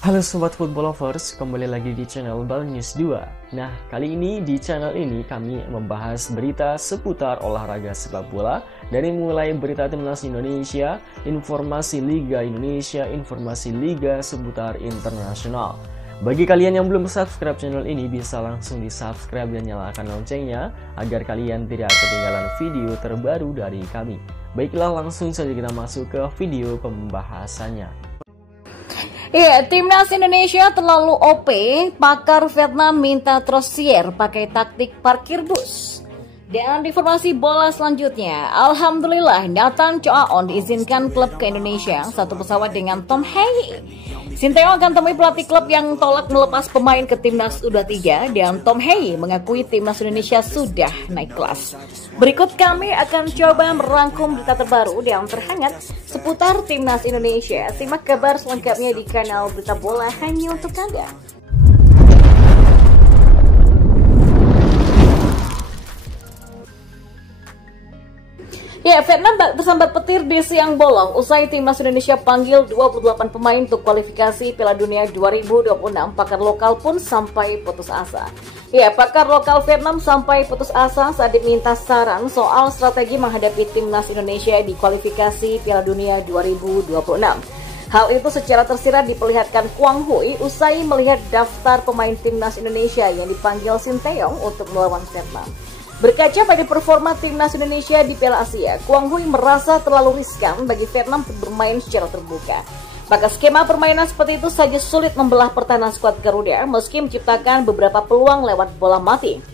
Halo Sobat Football Lovers, kembali lagi di channel Bal News 2. Nah, kali ini di channel ini kami membahas berita seputar olahraga sepak bola. Dari mulai berita timnas Indonesia, informasi Liga Indonesia, informasi Liga seputar internasional. Bagi kalian yang belum subscribe channel ini, bisa langsung di subscribe dan nyalakan loncengnya agar kalian tidak ketinggalan video terbaru dari kami. Baiklah, langsung saja kita masuk ke video pembahasannya. Iya, timnas Indonesia terlalu OP, pakar Vietnam minta Trossier pakai taktik parkir bus. Dan informasi bola selanjutnya, alhamdulillah Nathan Choaon diizinkan klub ke Indonesia, satu pesawat dengan Tom Hei. Sinteyong akan temui pelatih klub yang tolak melepas pemain ke timnas U23 dan Tom Hei mengakui timnas Indonesia sudah naik kelas. Berikut kami akan coba merangkum berita terbaru dan terhangat seputar timnas Indonesia. Simak kabar selengkapnya di kanal Berita Bola hanya untuk Anda. Ya, Vietnam tersambat petir di siang bolong usai timnas Indonesia panggil 28 pemain untuk kualifikasi Piala Dunia 2026. Pakar lokal pun sampai putus asa. Ya, pakar lokal Vietnam sampai putus asa saat diminta saran soal strategi menghadapi timnas Indonesia di kualifikasi Piala Dunia 2026. Hal itu secara tersirat diperlihatkan Quang Huy usai melihat daftar pemain timnas Indonesia yang dipanggil Sinteyong untuk melawan Vietnam. Berkaca pada performa timnas Indonesia di Piala Asia, Quang Huy merasa terlalu riskan bagi Vietnam untuk bermain secara terbuka. Maka skema permainan seperti itu saja sulit membelah pertahanan skuad Garuda meski menciptakan beberapa peluang lewat bola mati.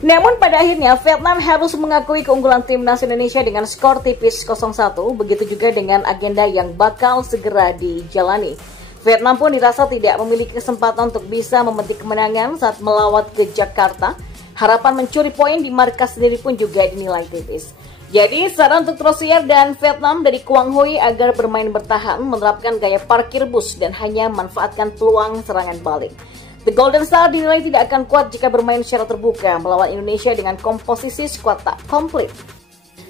Namun pada akhirnya Vietnam harus mengakui keunggulan timnas Indonesia dengan skor tipis 0-1, begitu juga dengan agenda yang bakal segera dijalani. Vietnam pun dirasa tidak memiliki kesempatan untuk bisa memetik kemenangan saat melawat ke Jakarta. Harapan mencuri poin di markas sendiri pun juga dinilai tipis. Jadi saran untuk Trossier dan Vietnam dari Quang Huy agar bermain bertahan, menerapkan gaya parkir bus dan hanya manfaatkan peluang serangan balik. The Golden Star dinilai tidak akan kuat jika bermain secara terbuka melawan Indonesia dengan komposisi skuad tak komplit.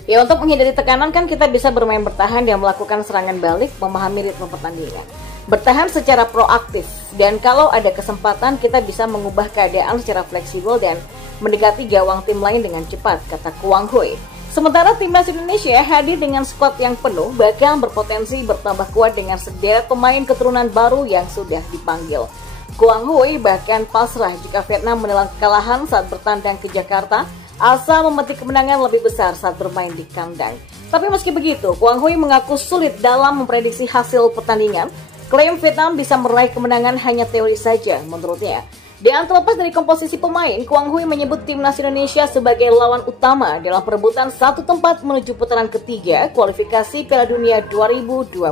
Ya, untuk menghindari tekanan kan kita bisa bermain bertahan dan melakukan serangan balik, memahami ritme pertandingan. Bertahan secara proaktif, dan kalau ada kesempatan kita bisa mengubah keadaan secara fleksibel dan mendekati gawang tim lain dengan cepat, kata Quang Huy. Sementara timnas Indonesia hadir dengan skuad yang penuh, bahkan berpotensi bertambah kuat dengan sederet pemain keturunan baru yang sudah dipanggil. Quang Huy bahkan pasrah jika Vietnam menelan kekalahan saat bertandang ke Jakarta, asa memetik kemenangan lebih besar saat bermain di kandang. Tapi meski begitu, Quang Huy mengaku sulit dalam memprediksi hasil pertandingan. Klaim Vietnam bisa meraih kemenangan hanya teori saja menurutnya. Dan terlepas dari komposisi pemain, Quang Huy menyebut timnas Indonesia sebagai lawan utama dalam perebutan satu tempat menuju putaran ketiga kualifikasi Piala Dunia 2026.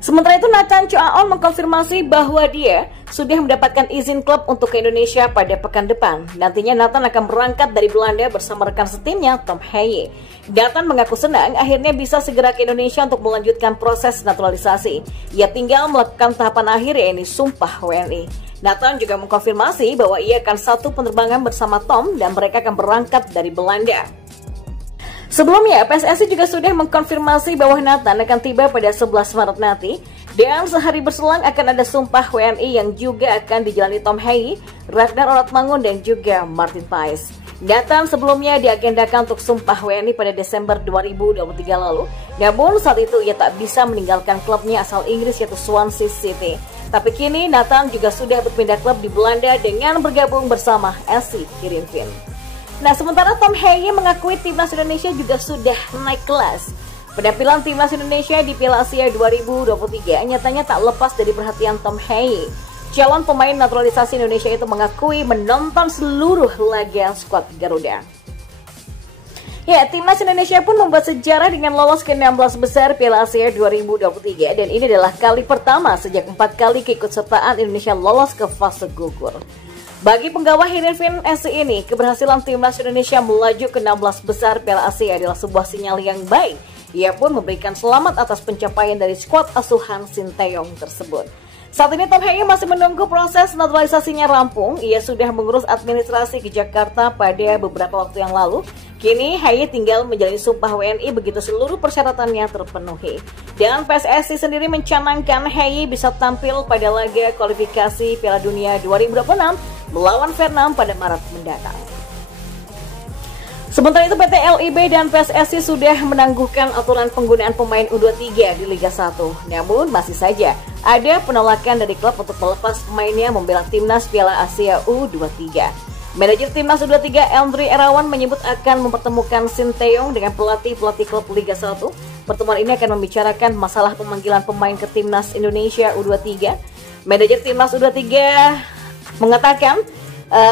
Sementara itu Nathan Choaon mengkonfirmasi bahwa dia sudah mendapatkan izin klub untuk ke Indonesia pada pekan depan. Nantinya Nathan akan berangkat dari Belanda bersama rekan setimnya Tom Hei. Nathan mengaku senang akhirnya bisa segera ke Indonesia untuk melanjutkan proses naturalisasi. Ia tinggal melakukan tahapan akhir yaitu sumpah WNI. Nathan juga mengkonfirmasi bahwa ia akan satu penerbangan bersama Tom dan mereka akan berangkat dari Belanda. Sebelumnya, PSSI juga sudah mengkonfirmasi bahwa Nathan akan tiba pada 11 Maret nanti dan sehari berselang akan ada sumpah WNI yang juga akan dijalani Tom Hei, Ragnar Oratmangun dan juga Martin Paes. Nathan sebelumnya diagendakan untuk sumpah WNI pada Desember 2023 lalu, namun saat itu ia tak bisa meninggalkan klubnya asal Inggris yaitu Swansea City. Tapi kini Nathan juga sudah berpindah klub di Belanda dengan bergabung bersama SC Heerenveen. Nah, sementara Tom Hei mengakui timnas Indonesia juga sudah naik kelas. Penampilan timnas Indonesia di Piala Asia 2023 nyatanya tak lepas dari perhatian Tom Hei. Calon pemain naturalisasi Indonesia itu mengakui menonton seluruh laga skuad Garuda. Ya, timnas Indonesia pun membuat sejarah dengan lolos ke 16 besar Piala Asia 2023 dan ini adalah kali pertama sejak 4 kali keikutsertaan Indonesia lolos ke fase gugur. Bagi penggawa Heerenveen SC ini, keberhasilan timnas Indonesia melaju ke 16 besar Piala Asia adalah sebuah sinyal yang baik. Ia pun memberikan selamat atas pencapaian dari skuad asuhan Sinteyong tersebut. Saat ini Tom Hei masih menunggu proses naturalisasinya rampung. Ia sudah mengurus administrasi ke Jakarta pada beberapa waktu yang lalu Kini Haye tinggal menjalani sumpah WNI begitu seluruh persyaratannya terpenuhi. Dan PSSI sendiri mencanangkan Haye bisa tampil pada laga kualifikasi Piala Dunia 2026 melawan Vietnam pada Maret mendatang. Sementara itu PT LIB dan PSSI sudah menangguhkan aturan penggunaan pemain U23 di Liga 1. Namun masih saja ada penolakan dari klub untuk melepas pemainnya membela timnas Piala Asia U23. Manajer timnas U23 Andri Erawan menyebut akan mempertemukan Sinteyong dengan pelatih-pelatih klub Liga 1. Pertemuan ini akan membicarakan masalah pemanggilan pemain ke timnas Indonesia U23. Manajer timnas U23 mengatakan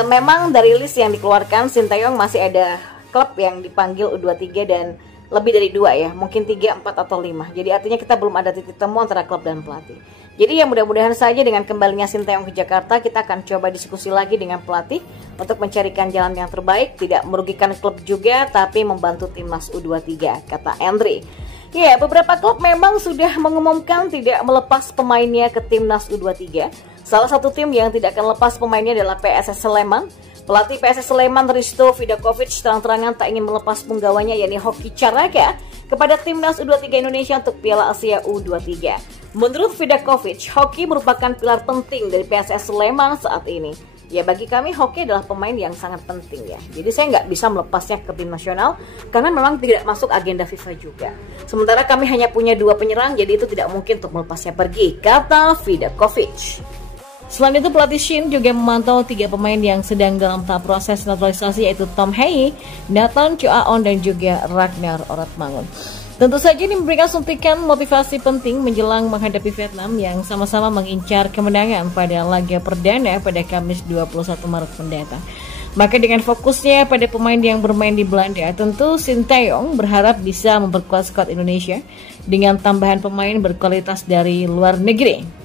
memang dari list yang dikeluarkan Sinteyong masih ada klub yang dipanggil U23 dan lebih dari 2 ya, mungkin 3, 4 atau 5. Jadi artinya kita belum ada titik temu antara klub dan pelatih. Jadi ya mudah-mudahan saja dengan kembalinya Sinteyong ke Jakarta kita akan coba diskusi lagi dengan pelatih untuk mencarikan jalan yang terbaik, tidak merugikan klub juga tapi membantu timnas U23, kata Andri. Ya, beberapa klub memang sudah mengumumkan tidak melepas pemainnya ke timnas U23. Salah satu tim yang tidak akan lepas pemainnya adalah PSS Sleman. Pelatih PSS Sleman Risto Vidakovic terang-terangan tak ingin melepas penggawanya yakni Hoki Caraka kepada timnas U23 Indonesia untuk Piala Asia U23. Menurut Vidakovic, Hoki merupakan pilar penting dari PSS Sleman saat ini. Ya bagi kami Hoki adalah pemain yang sangat penting ya. Jadi saya nggak bisa melepasnya ke tim nasional karena memang tidak masuk agenda FIFA juga. Sementara kami hanya punya 2 penyerang jadi itu tidak mungkin untuk melepasnya pergi, kata Vidakovic. Selain itu pelatih Shin juga memantau 3 pemain yang sedang dalam tahap proses naturalisasi yaitu Tom Haye, Nathan Choaon dan juga Ragnar Oratmangun. Tentu saja ini memberikan suntikan motivasi penting menjelang menghadapi Vietnam yang sama-sama mengincar kemenangan pada laga perdana pada Kamis 21 Maret mendatang. Maka dengan fokusnya pada pemain yang bermain di Belanda, tentu Sinteyong berharap bisa memperkuat skuad Indonesia dengan tambahan pemain berkualitas dari luar negeri.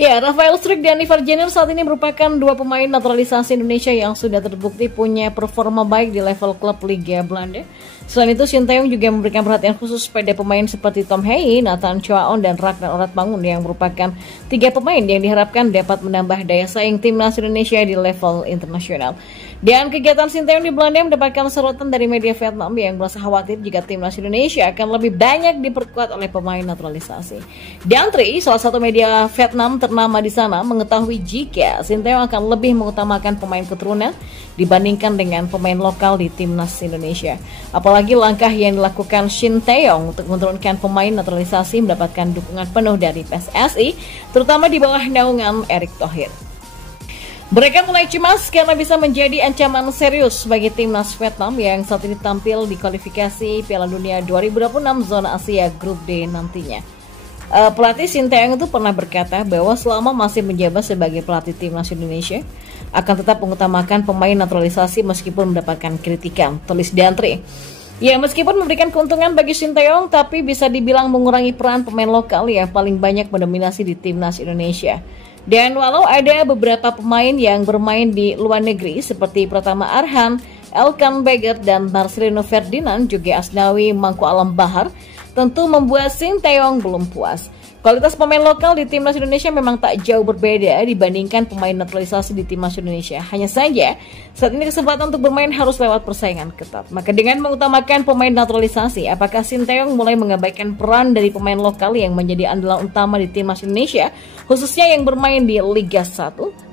Ya, Rafael Struijk dan Ivar Jenner saat ini merupakan 2 pemain naturalisasi Indonesia yang sudah terbukti punya performa baik di level klub Liga Belanda. Selain itu, Sinteyong juga memberikan perhatian khusus pada pemain seperti Tom Haye, Nathan Choaon, dan Ragnar Oratmangun yang merupakan 3 pemain yang diharapkan dapat menambah daya saing timnas Indonesia di level internasional. Dan kegiatan Sinteyong di Belanda mendapatkan sorotan dari media Vietnam yang merasa khawatir jika timnas Indonesia akan lebih banyak diperkuat oleh pemain naturalisasi. Dantri, salah satu media Vietnam ternama di sana, mengetahui jika Sinteyong akan lebih mengutamakan pemain keturunan dibandingkan dengan pemain lokal di timnas Indonesia. Apalagi langkah yang dilakukan Sinteyong untuk menurunkan pemain naturalisasi mendapatkan dukungan penuh dari PSSI, terutama di bawah naungan Erick Thohir. Mereka mulai cemas karena bisa menjadi ancaman serius bagi timnas Vietnam yang saat ini tampil di kualifikasi Piala Dunia 2026 zona Asia Grup D nantinya. Pelatih Sinteyong itu pernah berkata bahwa selama masih menjabat sebagai pelatih timnas Indonesia akan tetap mengutamakan pemain naturalisasi meskipun mendapatkan kritikan, tulis Dantri. Ya, meskipun memberikan keuntungan bagi Sinteyong, tapi bisa dibilang mengurangi peran pemain lokal yang paling banyak mendominasi di timnas Indonesia. Dan walau ada beberapa pemain yang bermain di luar negeri seperti Pratama Arhan, Elkan Baggett, dan Marcelino Ferdinand, juga Asnawi Mangku Alam Bahar, tentu membuat Sinteyong belum puas. Kualitas pemain lokal di timnas Indonesia memang tak jauh berbeda dibandingkan pemain naturalisasi di timnas Indonesia. Hanya saja, saat ini kesempatan untuk bermain harus lewat persaingan ketat. Maka dengan mengutamakan pemain naturalisasi, apakah Sinteyong mulai mengabaikan peran dari pemain lokal yang menjadi andalan utama di timnas Indonesia, khususnya yang bermain di Liga 1?